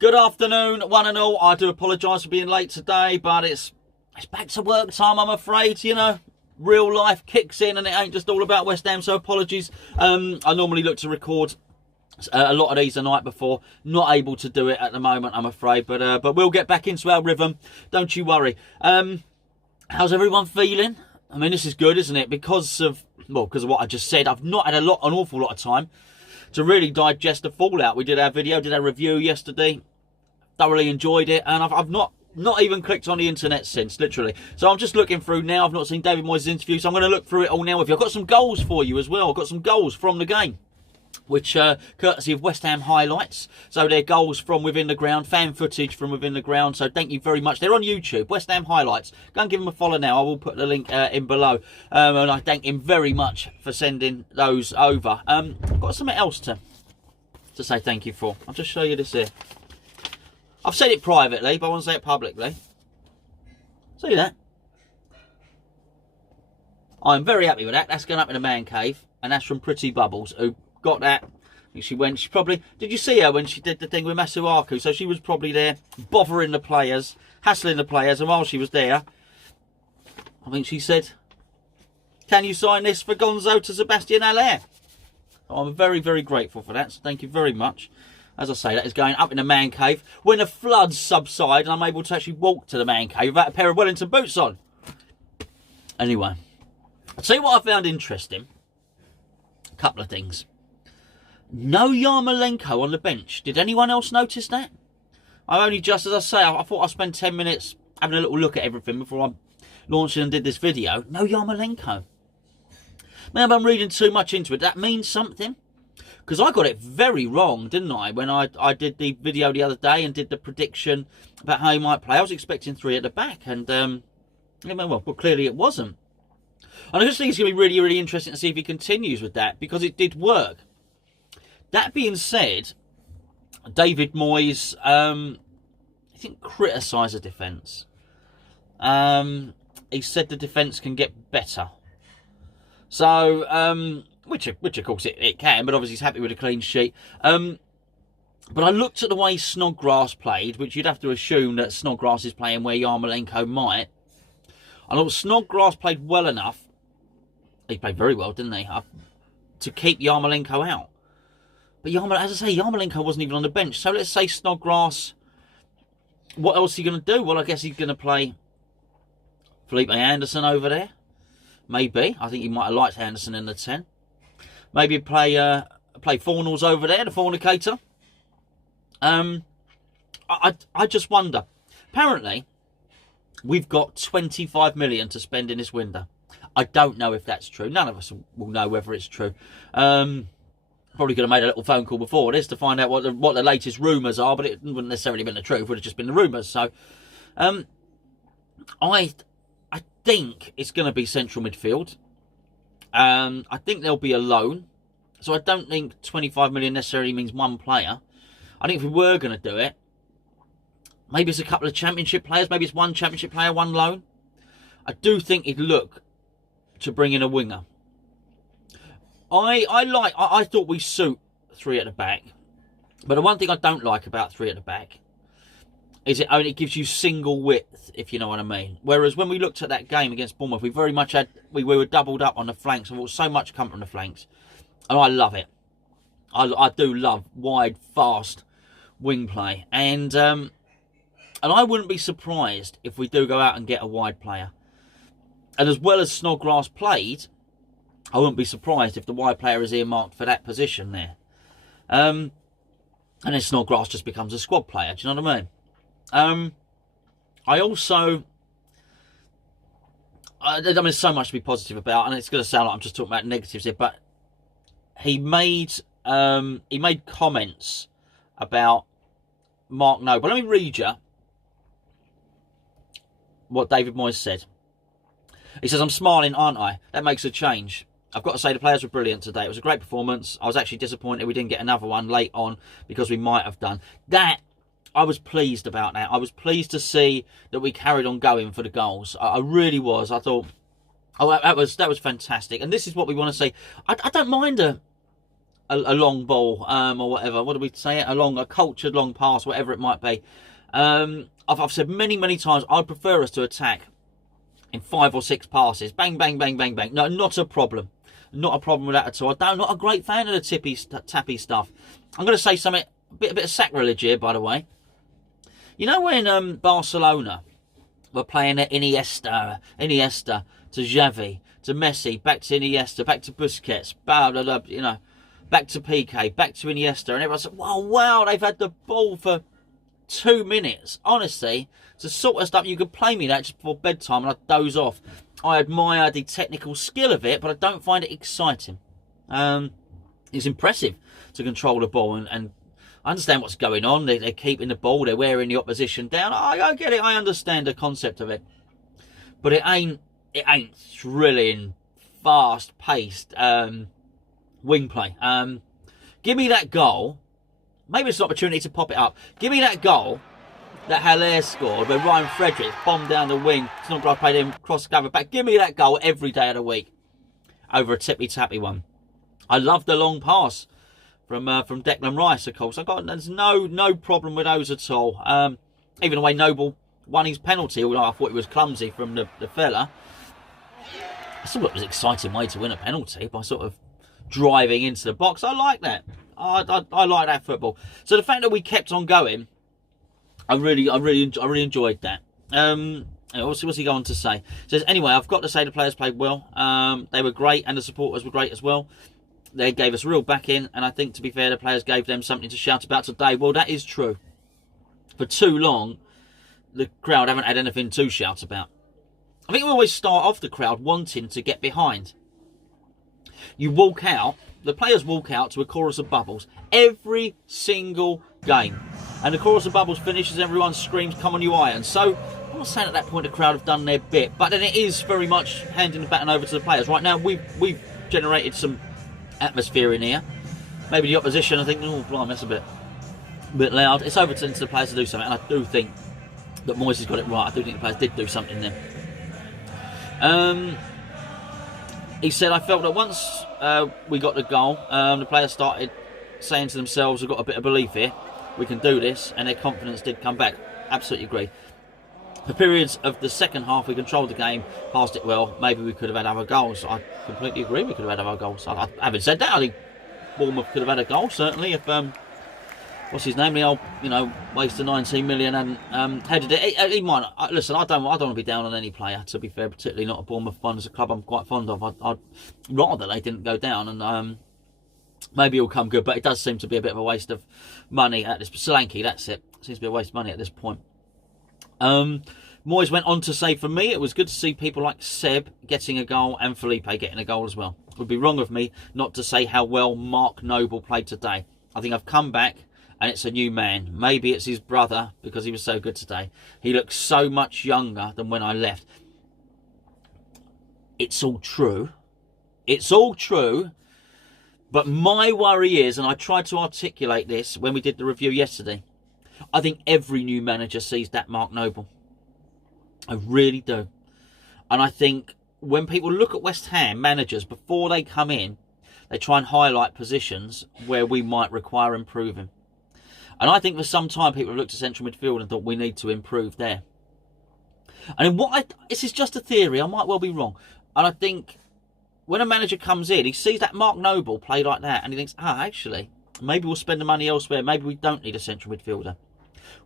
Good afternoon, one and all. I do apologise for being late today, but it's back to work time, I'm afraid. You know, real life kicks in and it ain't just all about West Ham, so apologies. I normally look to record a lot of these the night before. Not able to do it at the moment, I'm afraid, but we'll get back into our rhythm. Don't you worry. How's everyone feeling? I mean, this is good, isn't it? Because of what I just said, I've not had an awful lot of time to really digest the fallout. We did our review yesterday. Thoroughly enjoyed it, and I've not even clicked on the internet since, literally. So I'm just looking through now. I've not seen David Moyes' interview, so I'm going to look through it all now with you. I've got some goals for you as well. I've got some goals from the game, which courtesy of West Ham highlights. So they're goals from within the ground, fan footage from within the ground. So thank you very much. They're on YouTube, West Ham highlights. Go and give them a follow now. I will put the link in below. And I thank him very much for sending those over. I've got something else to say thank you for. I'll just show you this here. I've said it privately, but I want to say it publicly. See that? I'm very happy with that. That's going up in the man cave, and that's from Pretty Bubbles, who got that. She probably... Did you see her when she did the thing with Masuaku? So she was probably there, bothering the players, hassling the players, and while she was there, I think she said, "Can you sign this for Gonzo to Sebastian Haller?" I'm very, very grateful for that, so thank you very much. As I say, that is going up in the man cave. When the floods subside and I'm able to actually walk to the man cave without a pair of Wellington boots on. Anyway, I'll tell you what I found interesting. A couple of things. No Yarmolenko on the bench. Did anyone else notice that? I only just, as I say, I thought I'd spend 10 minutes having a little look at everything before I launched and did this video. No Yarmolenko. Maybe I'm reading too much into it. That means something. Because I got it very wrong, didn't I? When I did the video the other day and did the prediction about how he might play. I was expecting 3 at the back. And, well, clearly it wasn't. And I just think it's going to be really, really interesting to see if he continues with that. Because it did work. That being said, David Moyes, I think, criticised the defence. He said the defence can get better. So, which of course it can, but obviously he's happy with a clean sheet. But I looked at the way Snodgrass played, which you'd have to assume that Snodgrass is playing where Yarmolenko might. I thought Snodgrass played well enough. He played very well, didn't he? To keep Yarmolenko out. But as I say, Yarmolenko wasn't even on the bench. So let's say Snodgrass, what else is he going to do? Well, I guess he's going to play Felipe Anderson over there. Maybe. I think he might have liked Anderson in the 10. Maybe play Fornals over there, the fornicator. I just wonder. Apparently, we've got 25 million to spend in this window. I don't know if that's true. None of us will know whether it's true. Probably could have made a little phone call before this to find out what the latest rumours are, but it wouldn't necessarily been the truth. It would have just been the rumours. So, I think it's going to be central midfield. I think there'll be a loan. So I don't think 25 million necessarily means one player. I think if we were going to do it, maybe it's a couple of championship players. Maybe it's one championship player, one loan. I do think he'd look to bring in a winger. I thought we suit 3 at the back. But the one thing I don't like about 3 at the back is it only gives you single width, if you know what I mean. Whereas when we looked at that game against Bournemouth, we very much we were doubled up on the flanks. And so much come from the flanks. And I love it. I do love wide, fast wing play. And I wouldn't be surprised if we do go out and get a wide player. And as well as Snodgrass played, I wouldn't be surprised if the wide player is earmarked for that position there. And then Snodgrass just becomes a squad player. Do you know what I mean? I also, there's so much to be positive about, and it's going to sound like I'm just talking about negatives here, but he made comments about Mark Noble. Let me read you what David Moyes said. He says, "I'm smiling, aren't I? That makes a change. I've got to say the players were brilliant today. It was a great performance. I was actually disappointed we didn't get another one late on because we might have done." I was pleased about that. I was pleased to see that we carried on going for the goals. I really was. I thought, oh, that was fantastic. And this is what we want to see. I don't mind a a long ball, or whatever. What do we say? A cultured long pass, whatever it might be. I've said many times I'd prefer us to attack in 5 or 6 passes. Bang, bang, bang, bang, bang. No, not a problem. Not a problem with that at all. I'm not a great fan of the tappy stuff. I'm going to say something, a bit of sacrilege here, by the way. You know when Barcelona were playing at Iniesta to Xavi, to Messi, back to Iniesta, back to Busquets, blah, blah, blah, you know, back to Piqué, back to Iniesta, and everyone said, wow, they've had the ball for 2 minutes. Honestly, to sort of stuff, you could play me that just before bedtime and I'd doze off. I admire the technical skill of it, but I don't find it exciting. It's impressive to control the ball and I understand what's going on. They're keeping the ball, they're wearing the opposition down. I get it, I understand the concept of it. But it ain't thrilling, fast-paced wing play. Give me that goal. Maybe it's an opportunity to pop it up. Give me that goal that Haller scored where Ryan Fredericks bombed down the wing. Snodgrass played him cross cover back. Give me that goal every day of the week over a tippy-tappy one. I love the long pass from Declan Rice, of course. There's no problem with those at all. Even the way Noble won his penalty, although I thought it was clumsy from the fella. I thought it was an exciting way to win a penalty by sort of driving into the box. I like that. I like that football. So the fact that we kept on going, I really enjoyed that. What's he going to say? He says, anyway, I've got to say the players played well. They were great and the supporters were great as well. They gave us real backing, and I think, to be fair, the players gave them something to shout about today. Well, that is true. For too long, the crowd haven't had anything to shout about. I think we always start off the crowd wanting to get behind. You walk out, the players walk out to a chorus of bubbles every single game. And the chorus of bubbles finishes, everyone screams, come on you Irons. So, I'm not saying at that point the crowd have done their bit, but then it is very much handing the baton over to the players. Right now, we've generated some atmosphere in here. Maybe the opposition, I think, oh, blimey, that's a bit loud. It's over to the players to do something, and I do think that Moyes has got it right. I do think the players did do something there. He said, I felt that once we got the goal, the players started saying to themselves, we've got a bit of belief here, we can do this, and their confidence did come back. Absolutely agree. For periods of the second half, we controlled the game, passed it well. Maybe we could have had other goals. I completely agree we could have had other goals. I haven't said that. I think Bournemouth could have had a goal, certainly, if what's his name? The old, wasted 19 million and headed it. He might. Listen, I don't want to be down on any player, to be fair, particularly not a Bournemouth one. As a club I'm quite fond of. I'd rather they didn't go down, and maybe it'll come good, but it does seem to be a bit of a waste of money at this. Solanke, that's it. Seems to be a waste of money at this point. Moyes went on to say, for me, it was good to see people like Seb getting a goal and Felipe getting a goal as well. It would be wrong of me not to say how well Mark Noble played today. I think I've come back and it's a new man. Maybe it's his brother because he was so good today. He looks so much younger than when I left. It's all true. It's all true. But my worry is, and I tried to articulate this when we did the review yesterday, I think every new manager sees that Mark Noble. I really do. And I think when people look at West Ham managers, before they come in, they try and highlight positions where we might require improving. And I think for some time people have looked at central midfield and thought we need to improve there. And this is just a theory, I might well be wrong. And I think when a manager comes in, he sees that Mark Noble play like that and he thinks, actually, maybe we'll spend the money elsewhere. Maybe we don't need a central midfielder.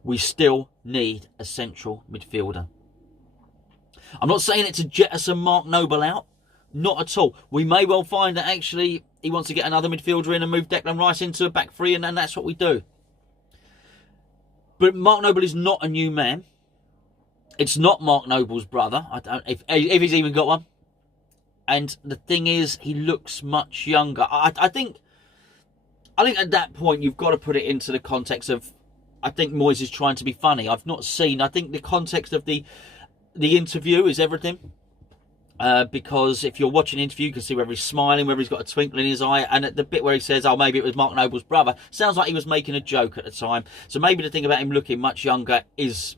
We still need a central midfielder. I'm not saying it to jettison Mark Noble out. Not at all. We may well find that actually he wants to get another midfielder in and move Declan Rice into a back three, and then that's what we do. But Mark Noble is not a new man. It's not Mark Noble's brother. I don't, if he's even got one. And the thing is, he looks much younger. I think at that point you've got to put it into the context of, I think Moyes is trying to be funny. I think the context of the interview is everything. Because if you're watching the interview, you can see whether he's smiling, whether he's got a twinkle in his eye. And at the bit where he says, maybe it was Mark Noble's brother, sounds like he was making a joke at the time. So maybe the thing about him looking much younger is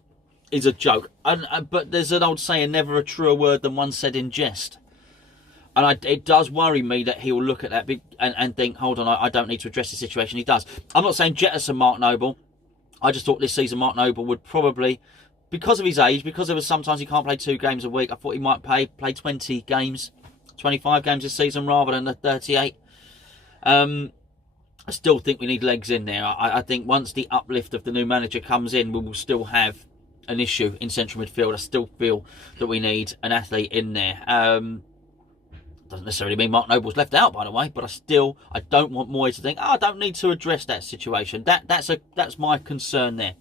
a joke. But there's an old saying, never a truer word than one said in jest. And it does worry me that he'll look at that and think, hold on, I don't need to address the situation. He does. I'm not saying jettison Mark Noble. I just thought this season Mark Noble would probably, because of his age, because there was sometimes he can't play 2 games a week, I thought he might play 20 games, 25 games this season rather than the 38. I still think we need legs in there. I think once the uplift of the new manager comes in, we will still have an issue in central midfield. I still feel that we need an athlete in there. Doesn't necessarily mean Mark Noble's left out, by the way, but I don't want Moyes to think, I don't need to address that situation. That's my concern there.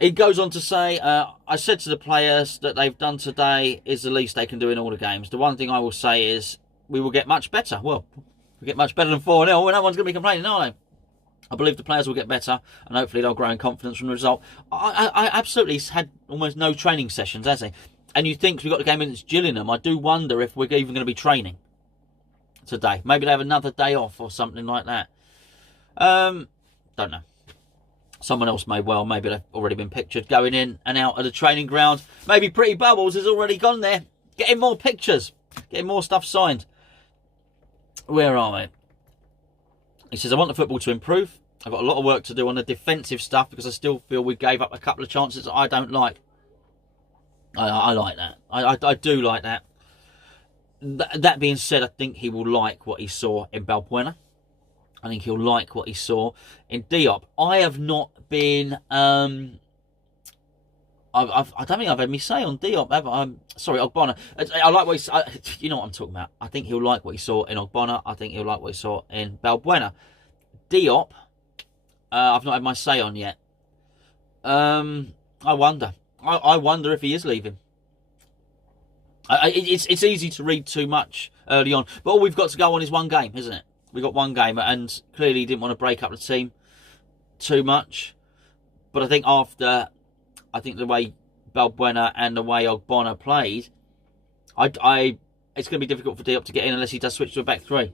He goes on to say, I said to the players that they've done today is the least they can do in all the games. The one thing I will say is we will get much better. Well, we'll get much better than 4-0. No one's going to be complaining, are they? I believe the players will get better, and hopefully they'll grow in confidence from the result. I absolutely had almost no training sessions, has he? And you think we've got the game against Gillingham. I do wonder if we're even going to be training today. Maybe they have another day off or something like that. Don't know. Someone else may well. Maybe they've already been pictured going in and out of the training ground. Maybe Pretty Bubbles has already gone there. Getting more pictures. Getting more stuff signed. Where are we? He says, I want the football to improve. I've got a lot of work to do on the defensive stuff because I still feel we gave up a couple of chances that I don't like. I like that. I do like that. That being said, I think he will like what he saw in Balbuena. I think he'll like what he saw in Diop. I have not been... I don't think I've had me say on Diop, have I? Sorry, Ogbonna. I like what you know what I'm talking about. I think he'll like what he saw in Ogbonna. I think he'll like what he saw in Balbuena. Diop, I've not had my say on yet. I wonder. I wonder if he is leaving. It's easy to read too much early on. But all we've got to go on is one game, isn't it? We've got one game. And clearly he didn't want to break up the team too much. But I think after... I think the way Balbuena and the way Ogbonna played, it's going to be difficult for Diop to get in unless he does switch to a back 3.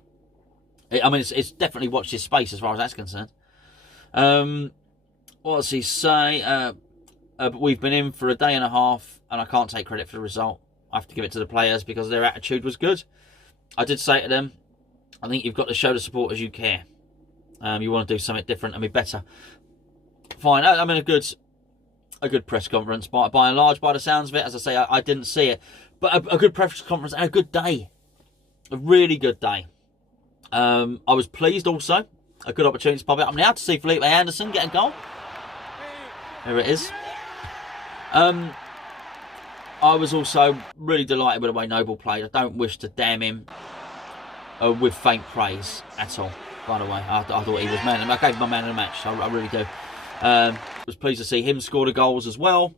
I mean, it's definitely watched his space as far as that's concerned. What does he say? But we've been in for a day and a half, and I can't take credit for the result. I have to give it to the players because their attitude was good. I did say to them, I think you've got to show the supporters you care. You want to do something different and be better. Fine. I mean, a good press conference, by and large, by the sounds of it. As I say, I didn't see it. But a good press conference and a good day. A really good day. I was pleased also. A good opportunity to pop it up now to see Felipe Anderson get a goal. There it is. I was also really delighted with the way Noble played. I don't wish to damn him with faint praise at all, by the way. I thought he was man. I gave him my man of the match. I really do. Was pleased to see him score the goals as well.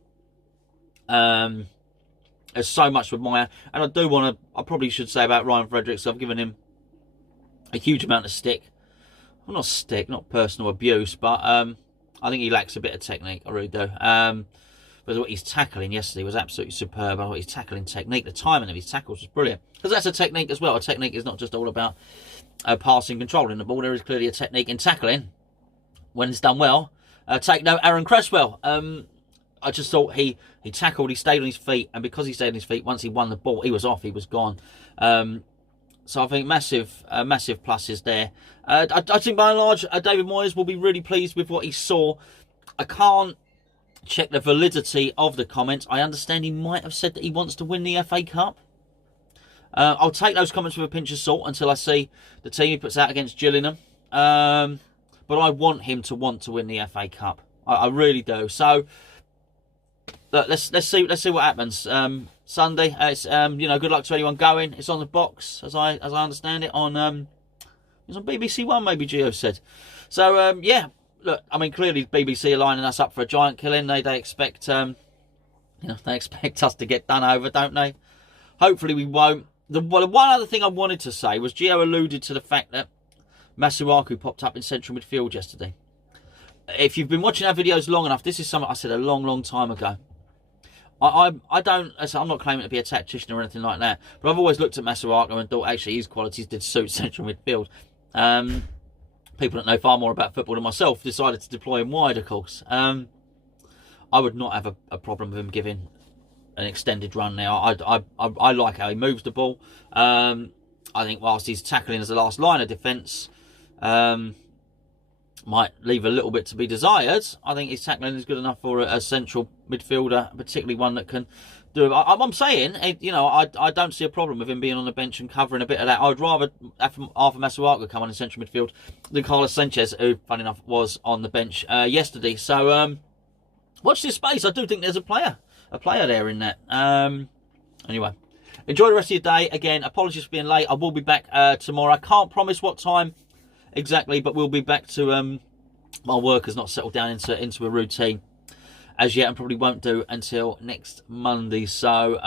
There's so much to admire. And I probably should say about Ryan Fredericks, I've given him a huge amount of stick. Well, not stick, not personal abuse, but I think he lacks a bit of technique. I really do. But what he's tackling yesterday was absolutely superb. I thought his tackling technique, the timing of his tackles was brilliant. Because that's a technique as well. A technique is not just all about passing, controlling the ball. There is clearly a technique in tackling when it's done well. Take note, Aaron Cresswell. I just thought he tackled, he stayed on his feet, and because he stayed on his feet, once he won the ball, he was off, he was gone. So I think massive pluses there. I think by and large, David Moyes will be really pleased with what he saw. I can't check the validity of the comments. I understand he might have said that he wants to win the FA Cup. I'll take those comments with a pinch of salt until I see the team he puts out against Gillingham. But I want him to want to win the FA Cup. I really do. So look, let's see what happens. Sunday. It's good luck to anyone going. It's on the box, as I understand it, on it's on BBC One, maybe Gio said. So yeah. Look, I mean, clearly BBC are lining us up for a giant killing. They expect they expect us to get done over, don't they? Hopefully we won't. The one other thing I wanted to say was Gio alluded to the fact that Masuaku popped up in central midfield yesterday. If you've been watching our videos long enough, this is something I said a long time ago. I'm not claiming to be a tactician or anything like that, but I've always looked at Masuaku and thought actually his qualities did suit central midfield. People that know far more about football than myself decided to deploy him wide, of course. I would not have a problem with him giving an extended run now. I like how he moves the ball. I think whilst he's tackling as the last line of defence, might leave a little bit to be desired. I think his tackling is good enough for a central midfielder, particularly one that can do it. I'm saying, you know, I don't see a problem with him being on the bench and covering a bit of that. I'd rather have Arthur Masuaku come on in central midfield than Carlos Sanchez, who, funny enough, was on the bench yesterday. So watch this space. I do think there's a player there in that. Anyway, enjoy the rest of your day. Again, apologies for being late. I will be back tomorrow. I can't promise what time exactly, but we'll be back to my work has not settled down into a routine as yet, and probably won't do until next Monday. So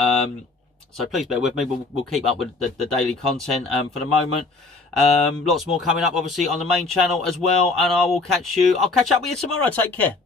so please bear with me. We'll keep up with the daily content for the moment. Lots more coming up, obviously, on the main channel as well, and I'll catch up with you tomorrow. Take care.